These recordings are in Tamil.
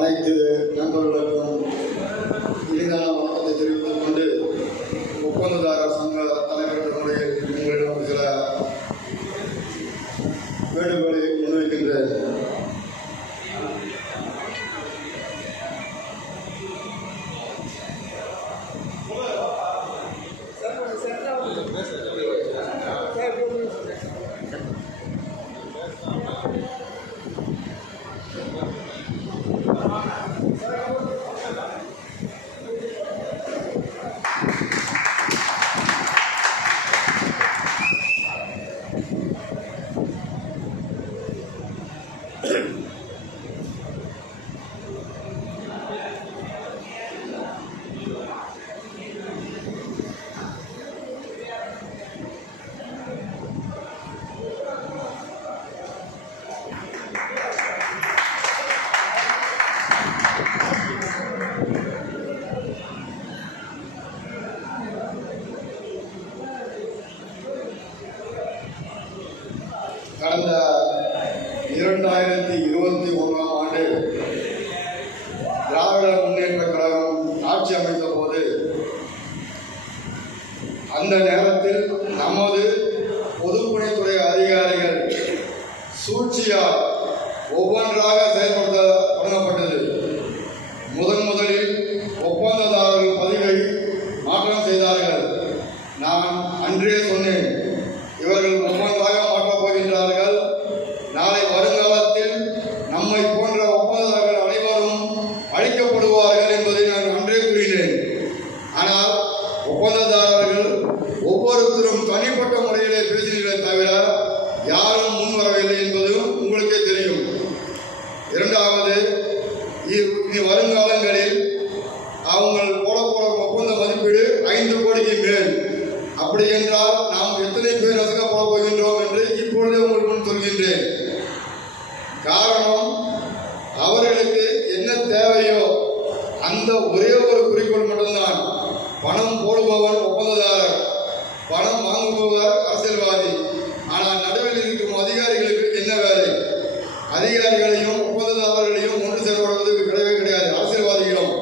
அனைத்து நண்பர்களுக்கும் இனிதான வணக்கத்தை தெரிவித்துக் கொண்டு ஒப்பந்ததாரர் சங்க தலைவர் என்ற முறையில் உங்களிடம் சில வேண்டுகோளை முன்வைக்கின்றேன். கடந்த 2021 ஆண்டு திராவிட முன்னேற்ற கழகம் ஆட்சி அமைத்த போது அந்த நேரத்தில் நமது பொதுப்பணித்துறை அதிகாரிகள் சூழ்ச்சியால் ஒவ்வொன்றாக செயல்படுத்த தொடங்கப்பட்டது. முதலில் ஒப்பந்ததாரர்கள் பதிவை மாற்றம் செய்தார்கள். நான் அன்றே சொன்னேன், இவர்கள் ஒவ்வொன்றாக மாற்றப் போகின்றார்கள். நாளை வருங்காலத்தில் நம்மை போன்ற ஒப்பந்ததாரர்கள் அனைவரும் அழிக்கப்படுவார்கள் என்பதை நான் அன்றே கூறினேன். ஆனால் ஒப்பந்ததாரர்கள் ஒவ்வொருத்தரும் தனிப்பட்ட முறையிலே பேசினீர்களே தவிர யாரும் முன் வரவில்லை என்பதும் உங்களுக்கே தெரியும். இரண்டாவது, இனி வருங்காலங்களில் அவங்க போட ஒப்பந்த மதிப்பீடு 5 கோடிக்கு மேல். அப்படி என்றால் நாம் எத்தனை பேர் நசுக்கப்பட போகின்றோம் என்று இப்பொழுதே உங்களுக்கு முன் சொல்கின்றேன். காரணம், அவர்களுக்கு என்ன தேவையோ அந்த ஒரே ஒரு குறிக்கோள் மட்டும்தான். பணம் போடுபவர் ஒப்பந்ததாரர், பணம் வாங்குபவர் அரசியல்வாதி. ஆனால் நடுவில் இருக்கும் அதிகாரிகளுக்கு என்ன வேலை? அதிகாரிகளையும் ஒப்பந்ததாரர்களையும் ஒன்று செயல்படுவதற்கு கிடையவே கிடையாது. அரசியல்வாதிகளும்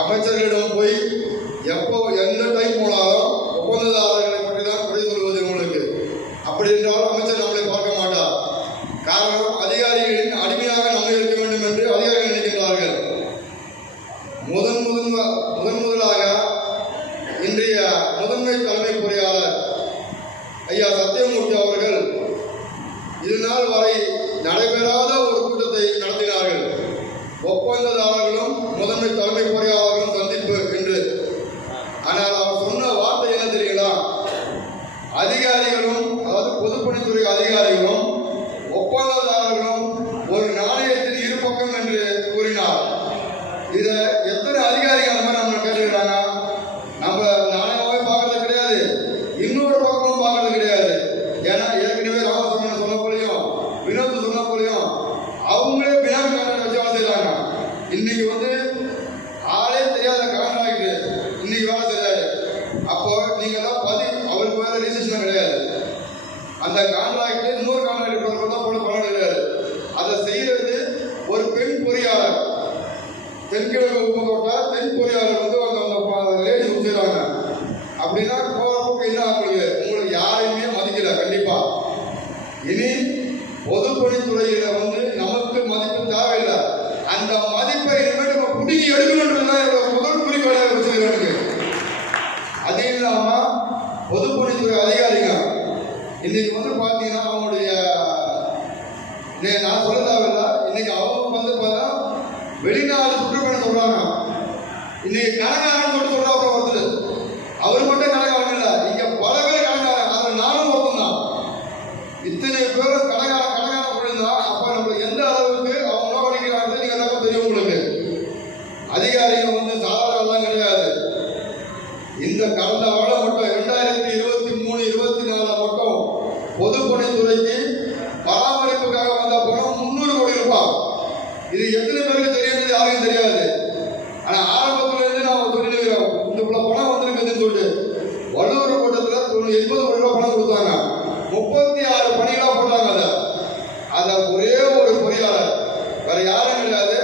அமைச்சர்களிடம் போய் எப்போ எந்த டைம் போனாலும் ஒப்பந்ததாரர்களை பற்றி தான் குறை சொல்வது உங்களுக்கு. அப்படி என்றால் அமைச்சர் நம்மளை பார்க்க மாட்டார். காரணம், அதிகாரிகளின் அடிமையாக நம்ம இருக்க வேண்டும் என்று அதிகாரிகள் நினைக்கின்றார்கள். முதலாக இன்றைய முதன்மை தலைமை பொறியாளர் ஐயா சத்தியமூர்த்தி அவர்கள் இது நாள் வரை நடைபெறாத ஒரு கூட்டத்தை நடத்தினார்கள். ஒப்பந்ததாரர்களும் முதன்மை தலைமை பொறியாளர்களும் சந்திப்பு என்று. ஆனால் அவர் சொன்ன வார்த்தை என்ன தெரியுங்களா? அதிகாரிகளும், அதாவது பொதுப்பணித்துறை அதிகாரிகளும் ஒப்பந்ததாரர்களும் ஒரு நாணயத்தின் இரு பக்கம் என்று கூறினார். இதை எத்தனை அதிகாரிகள் அந்த மாதிரி நம்ம கேட்டுக்கிறாங்க? நம்ம நாணயமாவே பார்க்கறது கிடையாது, இன்னொரு பக்கமும் பார்க்கறது கிடையாது. ஏன்னா ஏற்கனவே ராமசாமி சொன்ன போலையும் வினோத் சொன்ன போலையும் அவங்களே பினாமி கான்ட்ராக்ட் வச்சு வேலை செய்யறாங்க. இன்னைக்கு ஆளே தெரியாத கான்ட்ராக்ட் இன்னைக்கு வேலை செய்யறாரு. அப்போ நீங்க தான் அவருக்கு வேற ரிஜிஸ்ட்ரேஷன் கிடையாது. அந்த கான்ட்ராக்ட் இன்னொரு கான்ட்ராக்ட் தான் போல பண்ண கிடையாது. அதை செய்யறது ஒரு பெண் பொறியாளர், தென்கிழக்கு உபகோட்டா தென் பொறியாளர் அந்த லேடி செய்யறாங்க. அப்படின்னா போறப்போக்கு என்ன ஆகுது? உங்களுக்கு யாரையுமே மதிக்கல. கண்டிப்பா இனி பொதுப்பணித்துறையில நமக்கு மதிப்பு தேவையில்லை. அந்த மதிப்பை இனிமேல் நம்ம புடிங்கி எடுக்கணும்ன்றதுதான் முதல் குறிக்கோளாக வச்சிருக்காங்க. அது இல்லாம பொதுப்பணித்துறை அதிகாரிகள் இன்னைக்கு பாத்தீங்கன்னா அவங்களுடைய நான் சொல்ல தேவையில்லை. இன்னைக்கு அவங்க பார்த்தா வெளிநாடு சுற்றுப்பயணம் சொல்றாங்க. இன்னைக்கு கணக்காரன் சொல்றாங்க ஒருத்தர். அவர் மட்டும் கணக்காரன் இல்லை, இங்க பல பேர் கணக்காரன். அதில் நானும் ஒருத்தம் தான். இத்தனை பேரும் கணக்காரன் சொல்லியிருந்தா அப்ப நம்ம எந்த அளவுக்கு அவங்க நோக்கடிக்கிறாங்க நீங்க எல்லாமே தெரியும். உங்களுக்கு அதிகாரிகள் சாதாரண கிடையாது. இந்த கடந்த வருடம் மட்டும் 2023, 24 மட்டும் பொதுப்பணித்துறைக்கு பராமரிப்புக்காக வந்த பணம் 300 கோடி ரூபாய். இது எத்தனை பேருக்கு தெரியுது? யாருக்கும் தெரியாது. ஆனா ஆரம்பத்துல இருந்து நான் சொல்லிடுகிறோம், இந்த பணம் வந்திருக்குதுன்னு சொல்லிட்டு வள்ளுவர் கூட்டத்தில் 80 கோடி ரூபாய் பணம் கொடுத்தாங்க. 36 பணிகளா போட்டாங்க. அதை ஒரே ஒரு பொறியாளர், வேற யாரும் கிடையாது,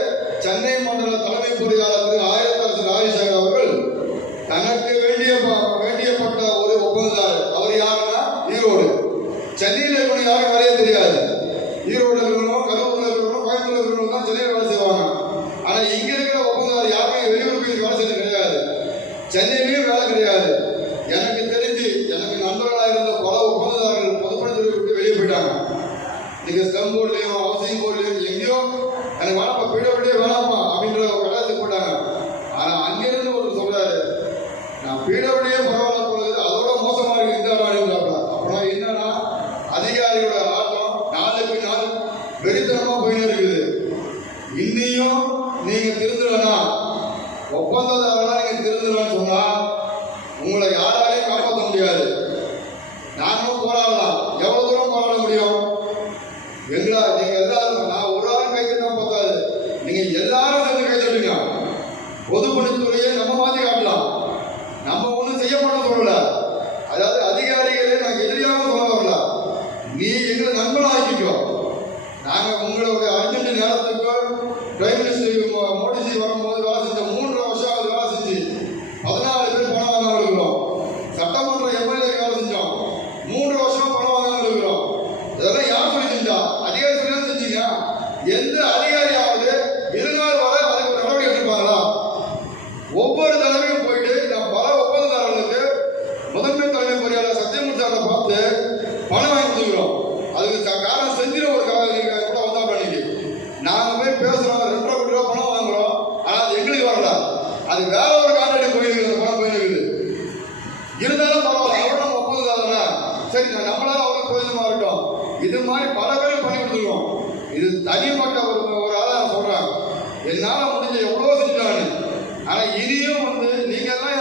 போர்ட்லையும் ஹவுசிங் போர்ட்லையும் எங்கேயோ எனக்கு வேணாப்பா பிடபிள்யூ வேணாமா அப்படின்ற ஒரு கலாத்துக்கு போட்டாங்க. ஆனா அங்கிருந்து ஒரு சொல்றாரு, நான் பிடபிள்யூ பரவாயில்ல போகுது, அதோட மோசமா இருக்கு இந்த நாடுங்கிறாப்ல. அப்படின்னா என்னன்னா அதிகாரியோட ஆட்டம் நாளுக்கு நாள் வெறித்தனமா போயின்னு இருக்குது. இன்னையும் நீங்க திருந்தலனா, ஒப்பந்ததாரனா நீங்க திருந்தலன்னு சொன்னா உங்களை யாராலையும் காப்பாற்ற முடியாது. நாங்களும் போராடலாம், எவ்வளவு தூரம் போராட முடியும்? எங்களா நீங்க எல்லாரும், நான் ஒரு ஆள் கை தட்டினா பத்தாது, நீங்க எல்லாரும் சேர்ந்து கை தட்டுங்க. பொதுப்பணித்துறையை நம்ம மாற்றி காட்டலாம். நம்ம ஒன்றும் செய்ய மாட்டோம் சொல்லல, அதாவது அதிகாரிகளே நாங்கள் எதிரியாக சொல்ல வரல, நீ எங்களை நண்பனா ஆக்கிக்கோ. நாங்கள் உங்களுடைய அர்ஜென்ட் நேரத்துக்கு பிரைம் மினிஸ்டர் மோடிஜி வரும்போது வேலை செஞ்ச 3 வருஷம் அது வேலை செஞ்சு 14 பேர் பணம் வாங்காம இருக்கிறோம். சட்டமன்ற எம்எல்ஏ வேலை செஞ்சோம், 3 வருஷம் பணம் வாங்காம இருக்கிறோம். இதெல்லாம் யார் சொல்லி செஞ்சா? அதிகாரி சொல்லி செஞ்சீங்க. எந்த அதிகாரியாவது இருநாள் வரை அதுக்கு ஒரு நடவடிக்கை எடுப்பாங்களா? ஒவ்வொரு தடவையும் போயிட்டு நான் பல ஒப்பந்ததாரர்களுக்கு முதன்மை தலைமை பொறியாளர் சத்தியமூர்த்தி பார்த்து பணம் வாங்கி கொடுக்குறோம். அதுக்கு காரணம் செஞ்சிட ஒரு நீங்க கூட வந்தா பண்ணிக்கு நாங்க போய் பேசுறோம், 2.5 கோடி ரூபாய் பணம் வாங்குறோம். ஆனா அது எங்களுக்கு வரல, அது வேற ஒரு கான்ட்ராக்ட் போயிருக்குது, அந்த பணம் போயிருக்குது. இருந்தாலும் பரவாயில்ல, அவரும் நம்ம ஒப்பந்ததாரனா, சரி நம்மளால அவருக்கு பிரயோஜனமா இருக்கட்டும். இது மாதிரி பல பேரும் பண்ணி கொடுத்துருக்கோம். இது தனிப்பட்ட ஒரு ஆளா நான் சொல்றேன், என்னால முடிஞ்ச எவ்வளவோ செஞ்சாங்க. ஆனா இனியும் நீங்க எல்லாம்